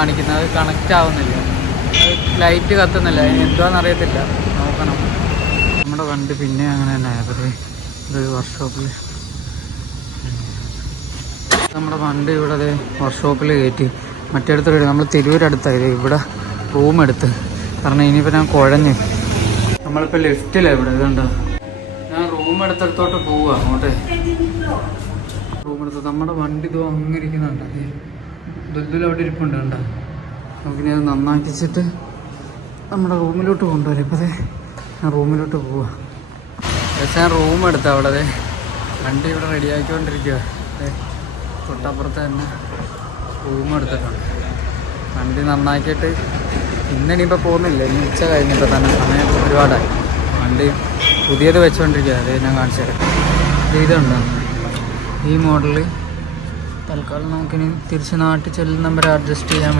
കാണിക്കുന്നത്, അത് കണക്റ്റ് ആവുന്നില്ല, ലൈറ്റ് കത്തുന്നില്ല, അതിന് എന്താണെന്ന് അറിയത്തില്ല, നോക്കണം. നമ്മുടെ വണ്ടി പിന്നെ അങ്ങനെ തന്നെ ആയത് ഒരു വർക്ക്ഷോപ്പിൽ. നമ്മുടെ വണ്ടി ഇവിടെ വർക്ക്ഷോപ്പിൽ കയറ്റി മറ്റേടത്ത് നമ്മൾ തിരൂരടുത്തായത് ഇവിടെ റൂം എടുത്ത്. കാരണം ഇനിയിപ്പോൾ ഞാൻ കുഴഞ്ഞ്, നമ്മളിപ്പോൾ ലിഫ്റ്റിലാണ് ഇവിടെ. ഇതുണ്ടോ, ഞാൻ റൂം എടുത്തിടത്തോട്ട് പോവുക അങ്ങോട്ട്. റൂം എടുത്ത് നമ്മുടെ വണ്ടി ഇതോ അങ്ങനെ ഇരിക്കുന്നുണ്ട്, ദുദ്ദിലവിടെ ഇരിപ്പുണ്ട്. കണ്ടോ, നമുക്കിനി അത് നന്നാക്കിച്ചിട്ട് നമ്മുടെ റൂമിലോട്ട് കൊണ്ടുവരും. ഇപ്പോൾ ഞാൻ റൂമിലോട്ട് പോവുക. പക്ഷേ ഞാൻ റൂം എടുത്ത അവിടെ വണ്ടി ഇവിടെ റെഡിയാക്കിക്കൊണ്ടിരിക്കുക. തൊട്ടപ്പുറത്ത് തന്നെ റൂം എടുത്തിട്ടുണ്ട്. വണ്ടി നന്നാക്കിയിട്ട് ഇന്നിനിപ്പോൾ പോകുന്നില്ല, ഇനി ഉച്ച കഴിഞ്ഞപ്പോൾ തന്നെ സമയം ഒരുപാടായി. വണ്ടി പുതിയത് വെച്ചുകൊണ്ടിരിക്കുക, അത് ഞാൻ കാണിച്ചു തരാം. ഇതുണ്ടോ ഈ മോഡല്. തൽക്കാലം നമുക്കിനി തിരിച്ച് നാട്ടിൽ ചെല്ലുന്ന നമ്പർ അഡ്ജസ്റ്റ് ചെയ്യാൻ